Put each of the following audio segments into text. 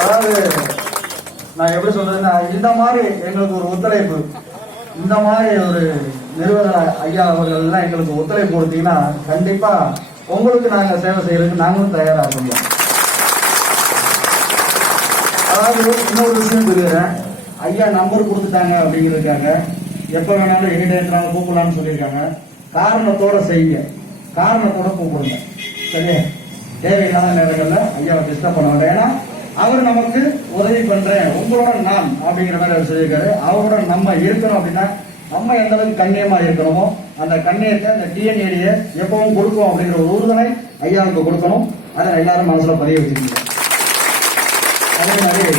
அதாவது நான் எப்படி சொல்றேன்னா, இந்த மாதிரி எங்களுக்கு ஒரு ஒத்துழைப்பு, இந்த மாதிரி ஒரு நிறுவனர் ஐயா அவர்கள்லாம் எங்களுக்கு ஒத்துழைப்பு கொடுத்தீங்கன்னா கண்டிப்பா உங்களுக்கு நாங்க சேவை செய்யறதுக்கு நாங்களும் தயாராக முடியும். அதாவது இன்னொரு விஷயம் சொல்லிடுறேன், ஐயா நம்பர் கொடுத்துட்டாங்க அப்படிங்கிறதுக்காக எப்ப வேணாலும் எங்கிட்ட இருந்தாலும் கூப்பிடலாம்னு சொல்லியிருக்காங்க. காரணத்தோட செய்யுங்க, காரணத்தோட கூப்பிடுங்க, சரியா? தேவையில்லாத நேரங்கள்ல ஐயாவை டிஸ்டர்ப் பண்ண வேண்டாம். ஏன்னா அவர் நமக்கு உதவி பண்றேன், உங்களோட நான் அப்படிங்கிற மாதிரி அவர் சொல்லியிருக்காரு. அவரோட நம்ம இருக்கணும் அப்படின்னா நம்ம எந்த அளவுக்கு கண்ணியமா இருக்கணுமோ அந்த கண்ணியத்தை, அந்த டிஎன்ஏடியை எப்பவும் கொடுக்கும் அப்படிங்கிற ஒரு உறுதுணை ஐயாவுக்கு கொடுக்கணும். அதை எல்லாரும் மனசுல பதிய வச்சுக்கோங்க. அதே மாதிரி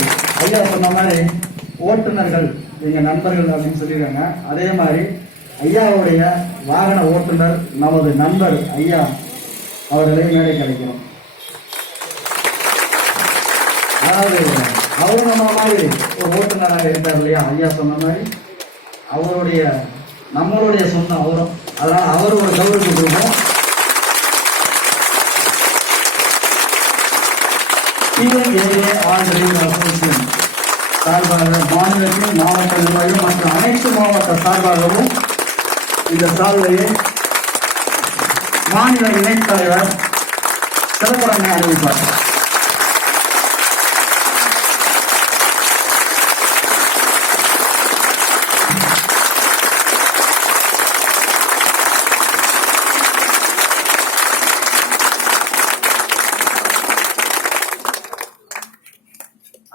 ஐயா சொன்ன மாதிரி ஓட்டுநர்கள் எங்க நண்பர்கள் அப்படின்னு சொல்லியிருக்காங்க. அதே மாதிரி ஐயாவுடைய வாகன ஓட்டுநர் நமது நண்பர் ஐயா அவர்களை மேடை கிடைக்கிறோம். அதாவது அவரு நம்ம மாதிரி ஒரு ஓட்டுநராக இருக்கார் இல்லையா, ஐயா சொன்ன மாதிரி அவருடைய நம்மளுடைய சொந்தம் அவரும். அதனால அவர் ஒரு கௌரவத்தை கொடுப்போம். சார்பாக மாநிலத்தின் மாவட்ட நிர்வாகிகள் மற்றும் அனைத்து மாவட்ட சார்பாகவும் இந்த சால்வையை மாநில இணைத் தலைவர் சிறப்புறமை அறிவிப்பார்.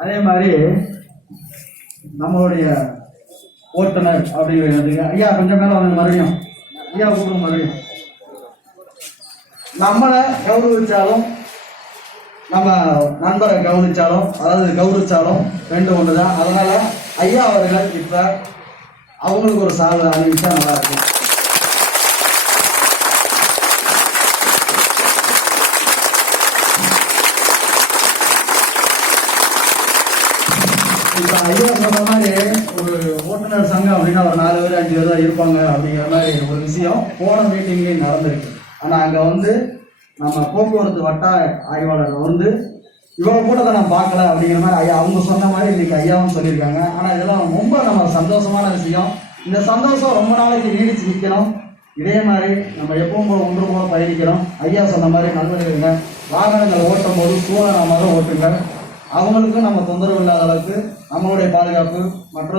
அதே மாதிரி நம்மளுடைய ஓட்டுநர் அப்படிங்கிறது ஐயா கொஞ்சம் மேல வந்து மறுபடியும் ஐயா கூப்பிடும். மறுபடியும் நம்மளை கௌரவிச்சாலும் நம்ம நண்பரை கவனிச்சாலும், அதாவது கௌரவிச்சாலும் ரெண்டு ஒண்ணுதான். அதனால ஐயா அவர்கள் இப்ப அவங்களுக்கு ஒரு சால்வை அணிவிச்சா நல்லா இருக்கும். இப்ப ஐயா சொன்ன மாதிரி ஒரு ஓட்டுநர் சங்கம் அப்படின்னா ஒரு 4 பேர் 5 பேர் தான் இருப்பாங்க அப்படிங்கிற மாதிரி ஒரு விஷயம் போன மீட்டிங்லயும் நடந்திருக்கு. ஆனா அங்க வந்து நம்ம போக்குவரத்து வட்ட ஆய்வாளர் வந்து இவ்வளவு கூட்டத்தை நான் பார்க்கல அப்படிங்கிற மாதிரி ஐயா அவங்க சொன்ன மாதிரி இன்னைக்கு ஐயாவும் சொல்லியிருக்காங்க. ஆனா இதெல்லாம் ரொம்ப நம்ம சந்தோஷமான விஷயம். இந்த சந்தோஷம் ரொம்ப நாளைக்கு நீடிச்சு நிற்கணும். இதே மாதிரி நம்ம எப்பவும் போல ஒன்று போல பயணிக்கிறோம். ஐயா சொன்ன மாதிரி நண்பர்களுங்க வாகனங்கள் ஓட்டும் போது சூழலாமாக ஓட்டுங்க. அவங்களுக்கும் நம்ம தொந்தரவு இல்லாத அளவுக்கு நம்மளுடைய பாதுகாப்பு மற்ற